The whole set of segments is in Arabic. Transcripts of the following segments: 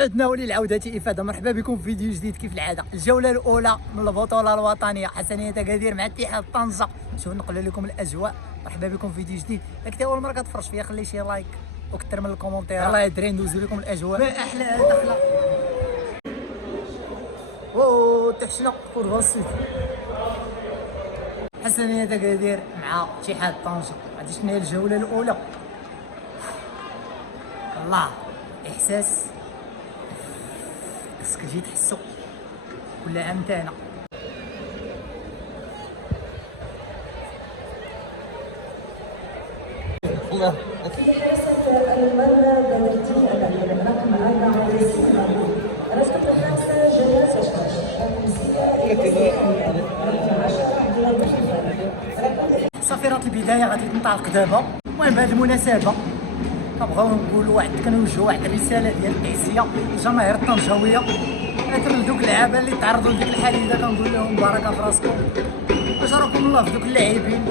عدنا وللعودة إفادة. مرحبا بكم في فيديو جديد كيف العادة. الجولة الأولى من البطولة الوطنية حسنية أكادير مع اتحاد طنجة. شوف نقول لكم الأجواء. مرحبا بكم في فيديو جديد. إذا كنت أول مرة كتفرج فيا خلي شي لايك وكثر من الكومنتير. الله يدري ندوزو لكم الأجواء. ما أحلى دخلة. أوه تحشنا والغوصي. حسنية أكادير مع اتحاد طنجة. غادي شنو هي الجولة الأولى. الله إحساس خصك تجي تحسو كل عام تاعنا. في حراسة المرمى بدر الدين أمين رقم 4 ياسين مامون، رفقة الخامسة جلال تشاش، رقم 6 ياسين رقم 10 عبد الله الخفاري. صافي البداية غادي تنطلق دابا. المهم بهذه المناسبة كنبغيو نقولوا كنوجهوا واحد الرسالة ديال التعزية للجماهير الطنجاوية. لكن لدوك اللعابة اللي تعرضوا لديك الحادثة كنقول لهم بارك في راسكم وجركم الله في دوك اللاعبين.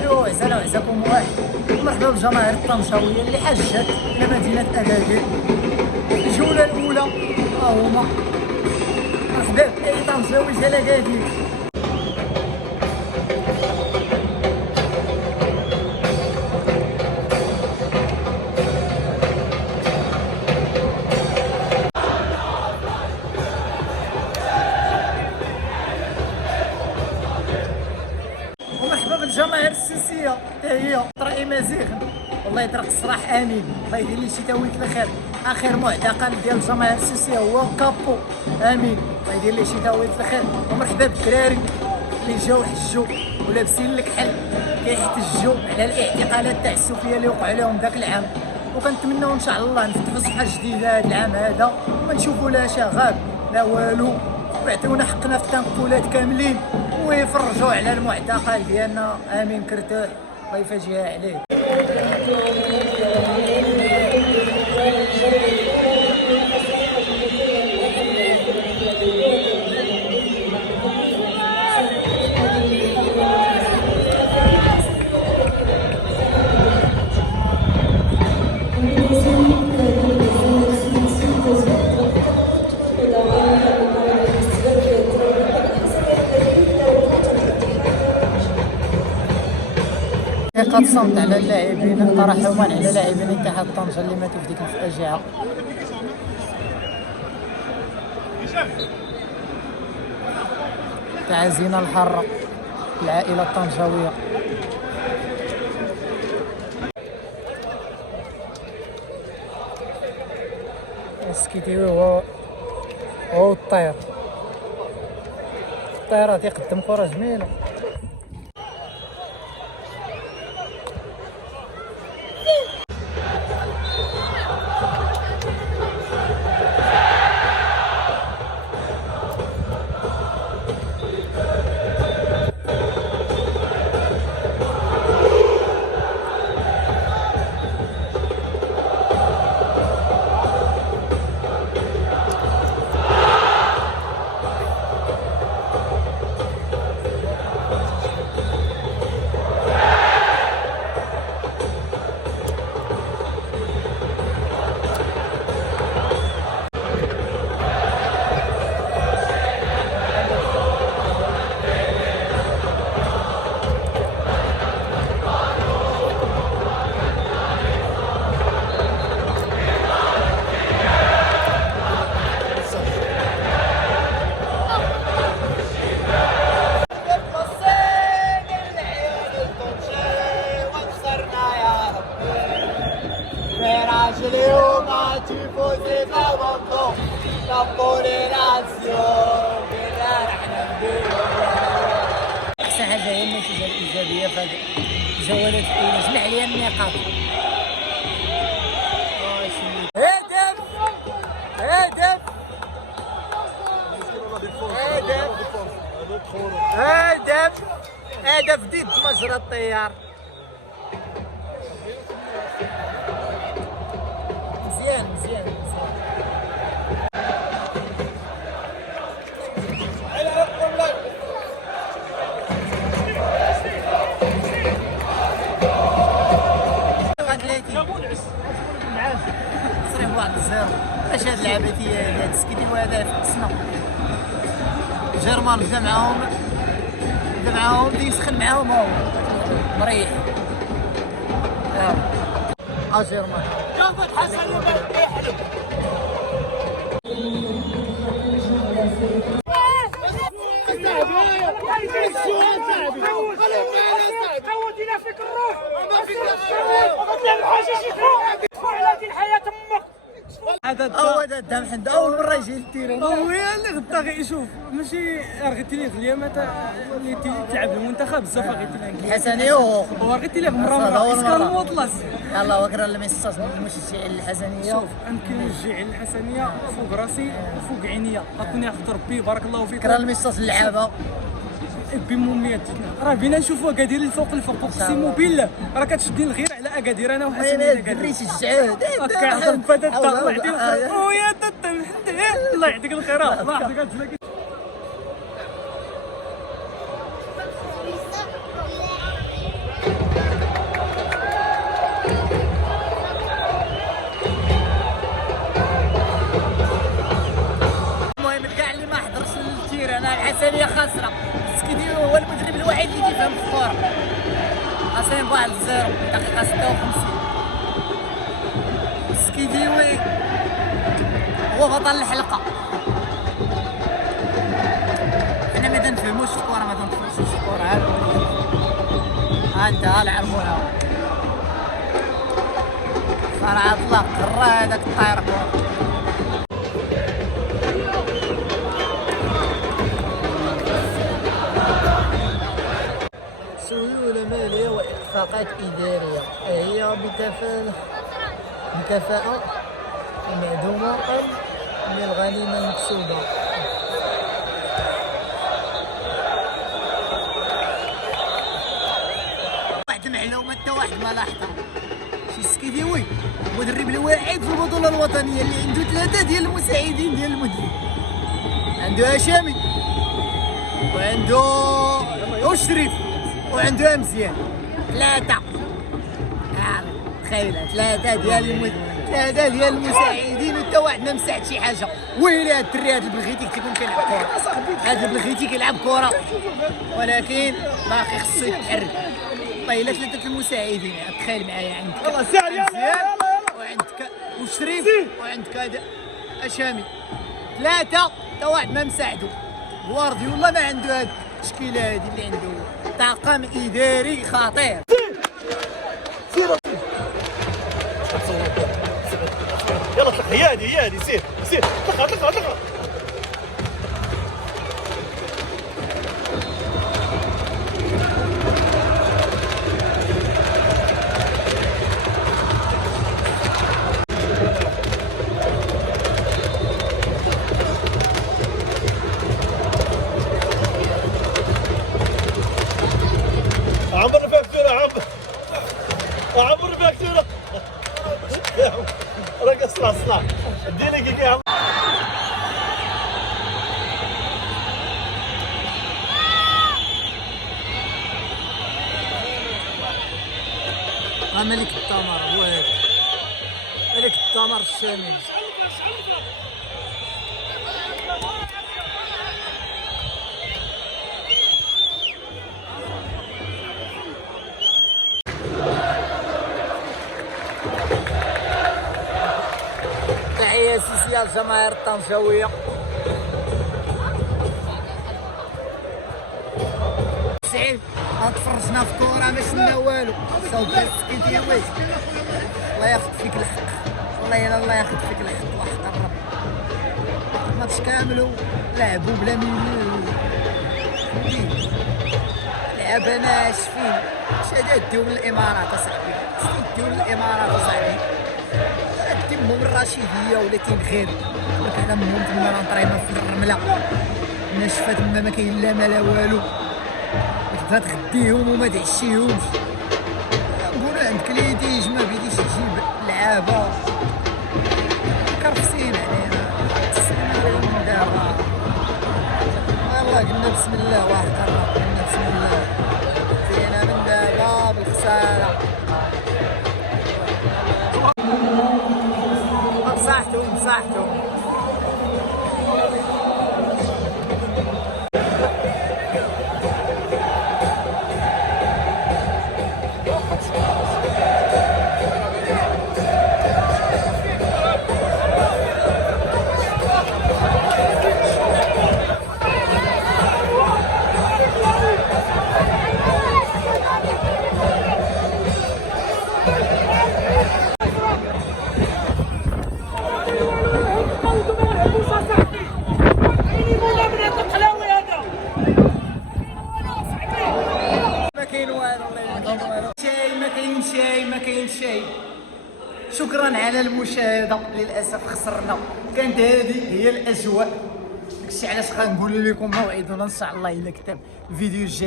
ايوا عسانا وعساكم واحد. ومرحبا بالجماهير الطنجاوية اللي حجت إلى مدينة أكادير الجولة الأولى. ها هما مرحبا بأي طنجاوي جا لأكادير. الجماهير السيسيه حتى هي طرائي مزيغ. والله يطرق الصراح امين. الله يدير لي شي تاويل الخير. اخر معتقل ديال الجماهير السيسيه هو كابو امين. الله يدير لي شي تاويل الخير. ومرحبا بالدراري اللي جاو حجوا ولابسين الكحل كيحتجوا على الاعتقالات تاع السفيه اللي وقعوا لهم ذاك العام. وكنتمناو ان شاء الله نفتحوا صفحه جديده هذا العام هذا وما نشوفوا لا شغاب لا والو، ويعطيونا حقنا في التنقلات كاملين ويفرجوا على المعتقل ديالنا امين كرتاح. الله يفاجئها عليه. ثقة صمت على اللاعبين ترحما على لاعبين اتحاد طنجة اللي ماتوا في ديك الفاجعة. تعازينا الحارة العائلة الطنجاوية. كيديروا هو الطير. الطير تيقدم كرة جميلة. أحسن حاجة هي النتيجة الإيجابية في هذه الجولات الأولى. جمع عليها النقاط. هدف هدف هدف هدف ضد مجرى التيار. مزيان مزيان مزيان. تصريح 1-0. اش هاد اللعبه ديال هاد السكيدي وهذا في قصنا جيرمان بدا معاهم يسخن معاهم هو مريح. جيرمان جابت حسن يحلم عودينا فيك الروح وغتلعب حاجه تدفع على دين حياه امك. هذا الدم حد اول مره يجي للتيران وهي اللي غدا غيشوف ماشي غيتي ليه اليوم اللي تلعب المنتخب بزاف غيتي ليه الحسني هو غيتي ليه مره اسكان المطلس. يلا وكرا الميساج المشجعين الحسنيه. شوف انا كنشجع الحسنيه فوق راسي وفوق عينيا غنكون ياخذ ربي بارك الله فيك. كرا الميساج اللعابه بموميات راه بينا نشوفوا اكادير الفوق اقسم بالله راه كتشدني الغير على اكادير انا وحسن دري شجعوا كيعطر بدا الله يعطيك الخير ويا تتم الله يعطيك الخير الله يعطيك. المهم كاع اللي ما حضرش للتيران الحسنيه خاسره. السكيدي هو المدرب الوحيد اللي كيفهم في الكره. خاسرين 1-0 دقيقه 56. السكيديوي هو بطل الحلقه. انا ما تنفهموش الكره ما تنفهموش الكره ها انت العربونه صراحه الله قرا هذاك الطاير كره. سيولة مالية وإخفاقات إدارية هي بكفاءة معدومة من الغنيمة المكسوبة. واحد المعلومة حتى واحد ما لاحظها شي السكيديوي مدرب الوحيد في البطولة الوطنية اللي عنده 3 ديال المساعدين ديال المدرب. عنده هشامي وعنده شريف وعنده مزيان 3 تخيل 3 ديال المساعدين وحتى واحد ما مساعد شي حاجه. ويلي هاد الدري هاد البلغيتي كيكون كيلعب كره هاد البلغيتي كيلعب كره ولكن باقي خصو يتحرك. والله الا 3 المساعدين تخيل معايا عندك مزيان وعندك وشريف وعندك هذا هشامي 3 حتى واحد ما مساعدو. غوارديولا ما عنده هاد التشكيله هادي اللي عنده طاقم اداري خطير. يلا طلق هيادي سير طلق عمر فاكتورة عمر فاكتورة راك اصلع اديني كيكي يا عم. ملك التمر هو هذا ملك التمر الشامي. تحية سيسية للجماهير الطنجاوية. سعيد تفرجنا في كورة ما شفنا والو. صوت السكيديوي الله ياخذ فيك الحق الله ياخذ فيك الحق وحق الرب. الماتش كامل لعبوا بلا لعبة ناشفين. اش ديو من الامارات اصاحبي ديو من الامارات اصاحبي تمهم الرشيديه ولا تنخير حنا مهم تما نطرينا في الرمله ناشفه تما ما كاين لا ما لا والو. تبغى تغديهم وما تعشيهمش. نقولوا عندك اللي يديج ما بديش يجيب لعابه كرفسين علينا السنه من دابا. والله قلنا بسم الله واحد قرب قلنا بسم الله زينا من دابا بالخساره. صحتو. ما كاين والو شيء، ما كاين شيء، ما كاين شيء. شكرا على المشاهده. للاسف خسرنا، كانت هذه هي الاجواء. داكشي علاش غنقول لكم موعدنا ان شاء الله الا كتب الفيديو الجاي.